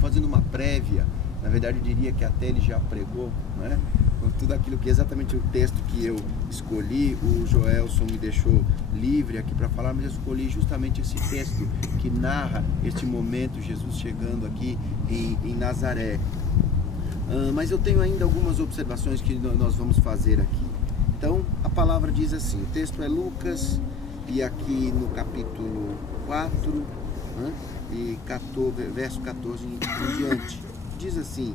fazendo uma prévia, na verdade eu diria que até ele já pregou, né? Com tudo aquilo que exatamente o texto que eu escolhi, o Joelson me deixou livre aqui para falar, mas eu escolhi justamente esse texto que narra este momento, Jesus chegando aqui em Nazaré. Mas eu tenho ainda algumas observações que nós vamos fazer aqui. Então, a palavra diz assim, o texto é Lucas, e aqui no capítulo 4, né, e 14, verso 14 em diante, diz assim: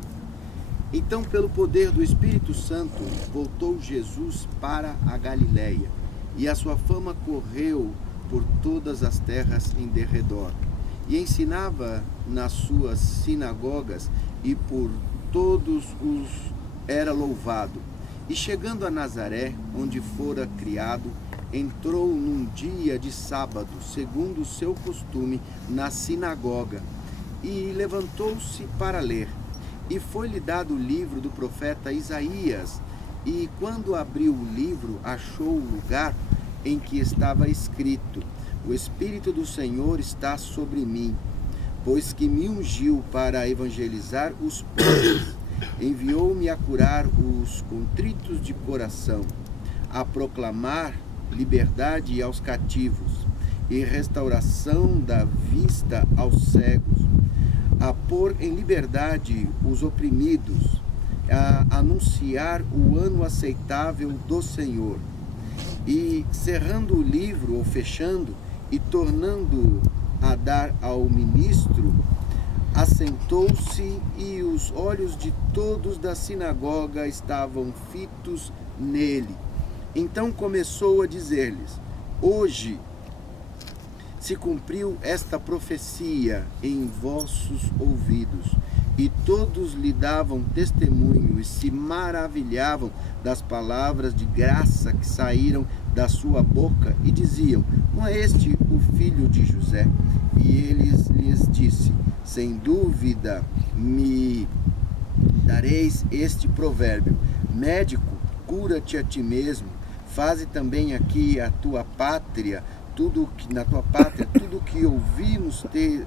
então, pelo poder do Espírito Santo, voltou Jesus para a Galileia, e a sua fama correu por todas as terras em derredor, e ensinava nas suas sinagogas, e por todos os era louvado. E chegando a Nazaré, onde fora criado, entrou num dia de sábado, segundo o seu costume, na sinagoga, e levantou-se para ler. E foi-lhe dado o livro do profeta Isaías, e quando abriu o livro, achou o lugar em que estava escrito: o Espírito do Senhor está sobre mim, pois que me ungiu para evangelizar os pobres, enviou-me a curar os contritos de coração, a proclamar liberdade aos cativos e restauração da vista aos cegos, a pôr em liberdade os oprimidos, a anunciar o ano aceitável do Senhor. E cerrando o livro, ou fechando, e tornando a dar ao ministro, assentou-se, e os olhos de todos da sinagoga estavam fitos nele. Então começou a dizer-lhes: hoje se cumpriu esta profecia em vossos ouvidos. E todos lhe davam testemunho e se maravilhavam das palavras de graça que saíram da sua boca, e diziam: não é este o filho de José? E ele lhes disse: sem dúvida me dareis este provérbio: médico, cura-te a ti mesmo, faze também aqui a tua pátria, na tua pátria, tudo que ouvimos ter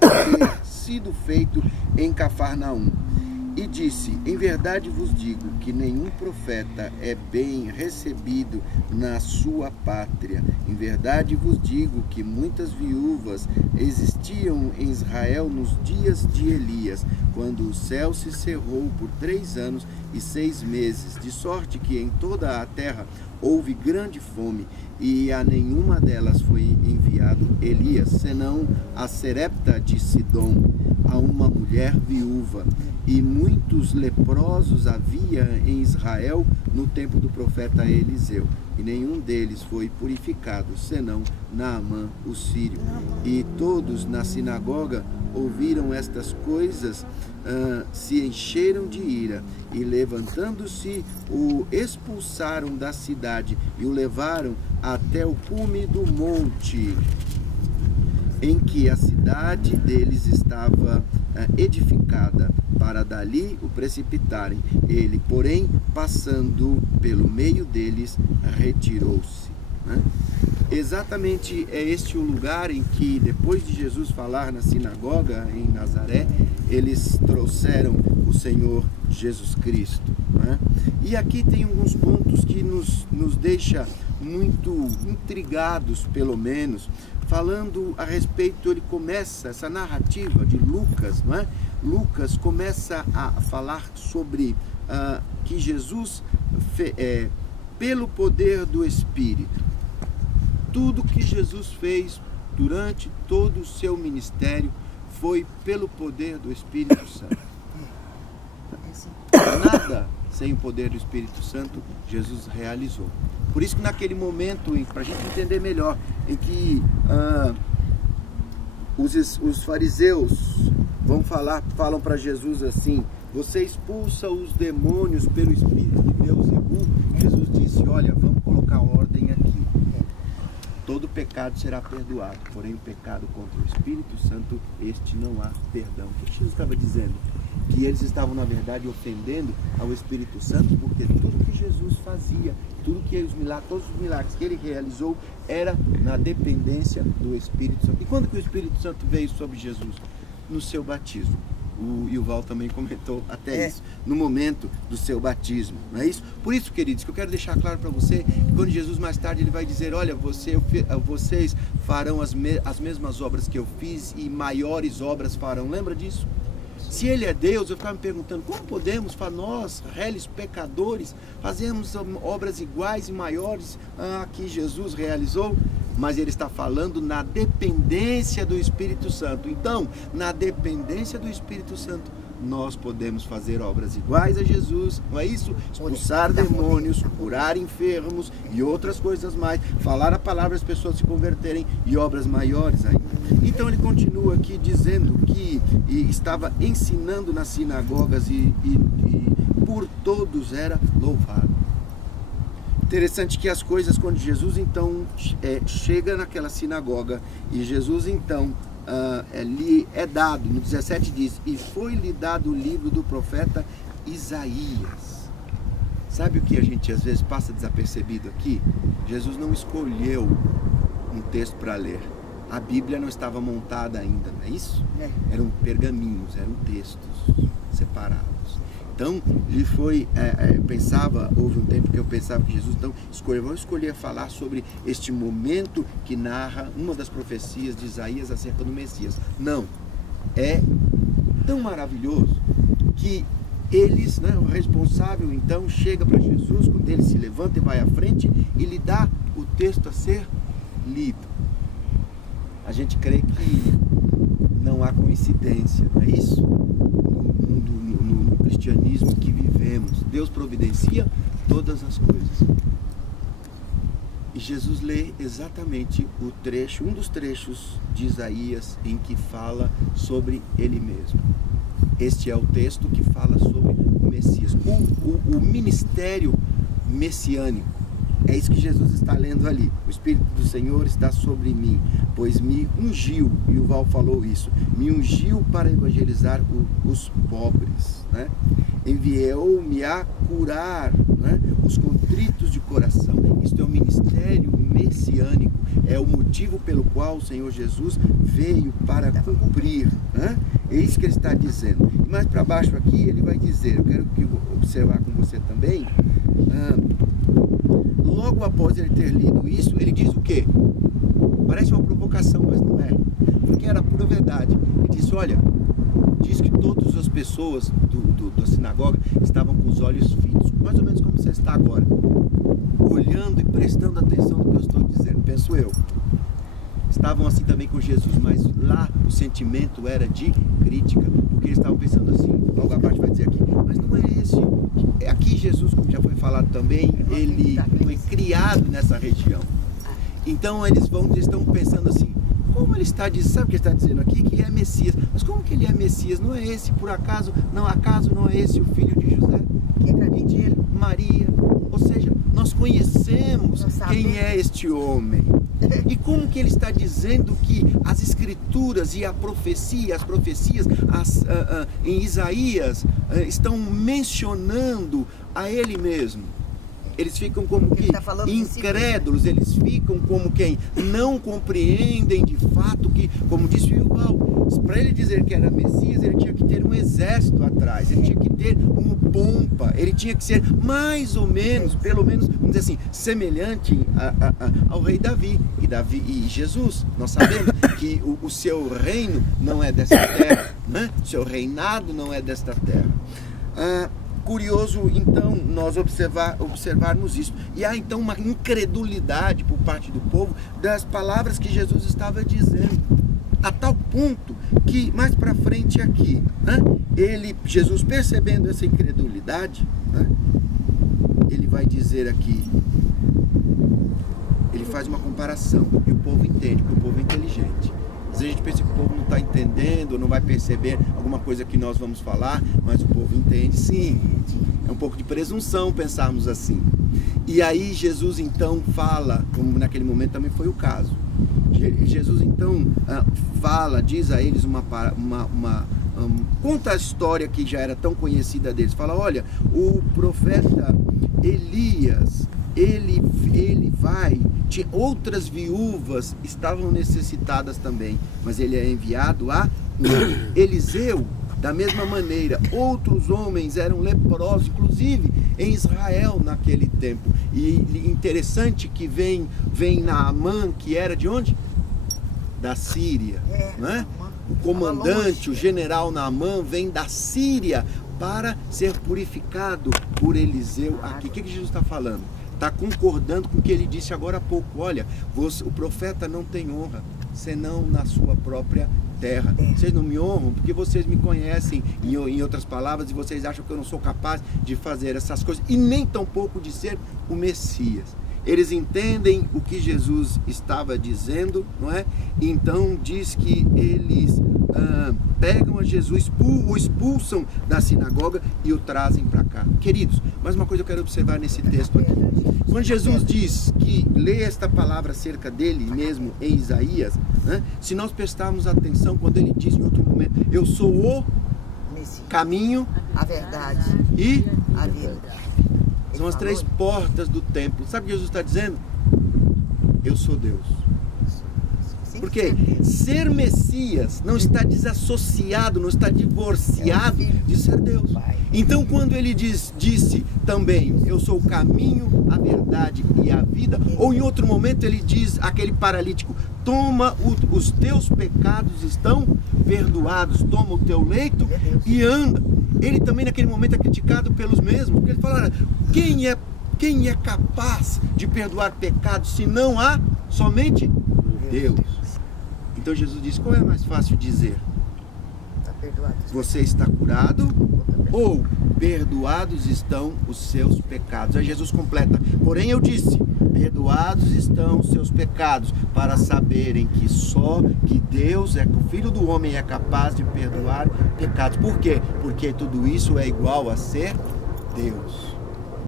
sido feito em Cafarnaum. E disse: em verdade vos digo que nenhum profeta é bem recebido na sua pátria. Em verdade vos digo que muitas viúvas existiam em Israel nos dias de Elias, quando o céu se cerrou por 3 anos e 6 meses, de sorte que em toda a terra houve grande fome, e a nenhuma delas foi enviado Elias, senão a Serepta de Sidom, a uma mulher viúva. E muitos leprosos havia em Israel no tempo do profeta Eliseu, e nenhum deles foi purificado, senão Naamã, o sírio. E todos na sinagoga ouviram estas coisas, se encheram de ira, e levantando-se, o expulsaram da cidade e o levaram até o cume do monte em que a cidade deles estava edificada, para dali o precipitarem. Ele, porém, passando pelo meio deles, retirou-se. Exatamente é este o lugar em que, depois de Jesus falar na sinagoga em Nazaré, eles trouxeram o Senhor Jesus Cristo. E aqui tem alguns pontos que nos deixa muito intrigados, pelo menos, falando a respeito. Ele começa essa narrativa de Lucas, não é? Lucas começa a falar sobre que Jesus, pelo poder do Espírito, tudo que Jesus fez durante todo o seu ministério foi pelo poder do Espírito Santo. Nada sem o poder do Espírito Santo Jesus realizou. Por isso que naquele momento, para a gente entender melhor, em que os fariseus falam para Jesus assim: você expulsa os demônios pelo Espírito de Beelzebul. Jesus disse: olha, vamos colocar ordem aqui. Todo pecado será perdoado, porém o pecado contra o Espírito Santo, este não há perdão. O que Jesus estava dizendo? Que eles estavam, na verdade, ofendendo ao Espírito Santo, porque tudo que Jesus fazia, todos os milagres que ele realizou, era na dependência do Espírito Santo. E quando que o Espírito Santo veio sobre Jesus? No seu batismo. O Yuval também comentou até isso, no momento do seu batismo, não é isso? Por isso, queridos, que eu quero deixar claro para você, que quando Jesus mais tarde ele vai dizer, olha, vocês farão as mesmas obras que eu fiz e maiores obras farão, lembra disso? Se ele é Deus, eu ficava me perguntando, como podemos, nós, réis pecadores, fazermos obras iguais e maiores que Jesus realizou? Mas ele está falando na dependência do Espírito Santo. Então, na dependência do Espírito Santo, nós podemos fazer obras iguais a Jesus, não é isso? Expulsar demônios, curar enfermos e outras coisas mais, falar a palavra, as pessoas se converterem e obras maiores ainda. Então ele continua aqui dizendo que estava ensinando nas sinagogas e por todos era louvado. Interessante que as coisas, quando Jesus então chega naquela sinagoga e Jesus então lhe é dado, no 17 diz, e foi-lhe dado o livro do profeta Isaías. Sabe o que a gente às vezes passa desapercebido aqui? Jesus não escolheu um texto para ler. A Bíblia não estava montada ainda, não é isso? Eram pergaminhos, eram textos separados. Então, ele houve um tempo que eu pensava que Jesus então vou escolher falar sobre este momento que narra uma das profecias de Isaías acerca do Messias. Não, é tão maravilhoso que eles, o responsável então chega para Jesus, quando ele se levanta e vai à frente e lhe dá o texto a ser lido. A gente crê que não há coincidência, não é isso? No cristianismo que vivemos, Deus providencia todas as coisas. E Jesus lê exatamente um dos trechos de Isaías em que fala sobre ele mesmo. Este é o texto que fala sobre o Messias, o ministério messiânico. É isso que Jesus está lendo ali. O Espírito do Senhor está sobre mim, pois me ungiu, e o Val falou isso, me ungiu para evangelizar os pobres, enviou-me a curar os contritos de coração. Isto é o ministério messiânico, é o motivo pelo qual o Senhor Jesus veio para cumprir. É isso que ele está dizendo. E mais para baixo aqui ele vai dizer, eu quero observar com você também, logo após ele ter lido isso, ele diz o quê? Parece uma provocação, mas não é, porque era pura verdade. Ele disse, olha, diz que todas as pessoas da sinagoga estavam com os olhos fitos, mais ou menos como você está agora, olhando e prestando atenção no que eu estou dizendo, penso eu. Estavam assim também com Jesus, mas lá o sentimento era de crítica, porque eles estavam pensando assim, logo abaixo vai dizer aqui, mas não é esse. Aqui Jesus, como já foi falado também, ele foi criado nessa região. Então eles estão pensando assim, como ele está dizendo, sabe o que ele está dizendo aqui? Que é Messias. Mas como que ele é Messias? Não é esse, por acaso não é esse o filho de José? E de Maria? Ou seja, nós conhecemos quem é este homem. E como que ele está dizendo que as escrituras e as profecias em Isaías estão mencionando a ele mesmo? Eles ficam como que incrédulos, eles ficam como quem não compreendem de fato que, como disse o Yuval, para ele dizer que era Messias, ele tinha que ter um exército atrás, ele tinha que ter uma pompa, ele tinha que ser mais ou menos, pelo menos, vamos dizer assim, semelhante ao rei Davi e Jesus. Nós sabemos que o seu reino não é desta terra, o seu reinado não é desta terra. Curioso então nós observarmos isso, e há então uma incredulidade por parte do povo das palavras que Jesus estava dizendo, a tal ponto que mais para frente aqui, Jesus percebendo essa incredulidade, ele vai dizer aqui, ele faz uma comparação e o povo entende, porque o povo é inteligente. Às vezes a gente pensa que o povo não está entendendo, não vai perceber alguma coisa que nós vamos falar, mas o povo entende sim. É um pouco de presunção pensarmos assim. E aí Jesus então fala, como naquele momento também foi o caso. Jesus então diz a eles conta a história que já era tão conhecida deles. Fala, olha, o profeta Elias, ele vai, outras viúvas estavam necessitadas também, mas ele é enviado a Eliseu, Da mesma maneira, outros homens eram leprosos, inclusive em Israel naquele tempo. E interessante que vem Naamã, que era de onde? Da Síria, né? O comandante, o general Naamã, vem da Síria para ser purificado por Eliseu aqui. O que Jesus está falando? Está concordando com o que ele disse agora há pouco. Olha, o profeta não tem honra senão na sua própria terra. Vocês não me honram porque vocês me conhecem, em outras palavras, e vocês acham que eu não sou capaz de fazer essas coisas, e nem tampouco de ser o Messias. Eles entendem o que Jesus estava dizendo, não é? Então diz que eles pegam a Jesus, o expulsam da sinagoga e o trazem para cá. Queridos, mais uma coisa eu quero observar nesse texto aqui. Quando Jesus diz que lê esta palavra acerca dele mesmo em Isaías, né? Se nós prestarmos atenção quando ele diz em outro momento, eu sou o caminho, a verdade e a vida. São as três portas do templo. Sabe o que Jesus está dizendo? Eu sou Deus. Porque ser Messias não está desassociado, não está divorciado de ser Deus. Então quando ele disse também, eu sou o caminho, a verdade e a vida, ou em outro momento ele diz àquele paralítico, toma os teus pecados estão perdoados, toma o teu leito e anda. Ele também naquele momento é criticado pelos mesmos, porque ele fala, quem é capaz de perdoar pecados se não há somente Deus? Então Jesus diz, qual é mais fácil dizer? Você está curado ou perdoados estão os seus pecados? Aí Jesus completa, porém eu disse, perdoados estão os seus pecados, para saberem que só que Deus, o Filho do Homem, é capaz de perdoar pecados. Por quê? Porque tudo isso é igual a ser Deus.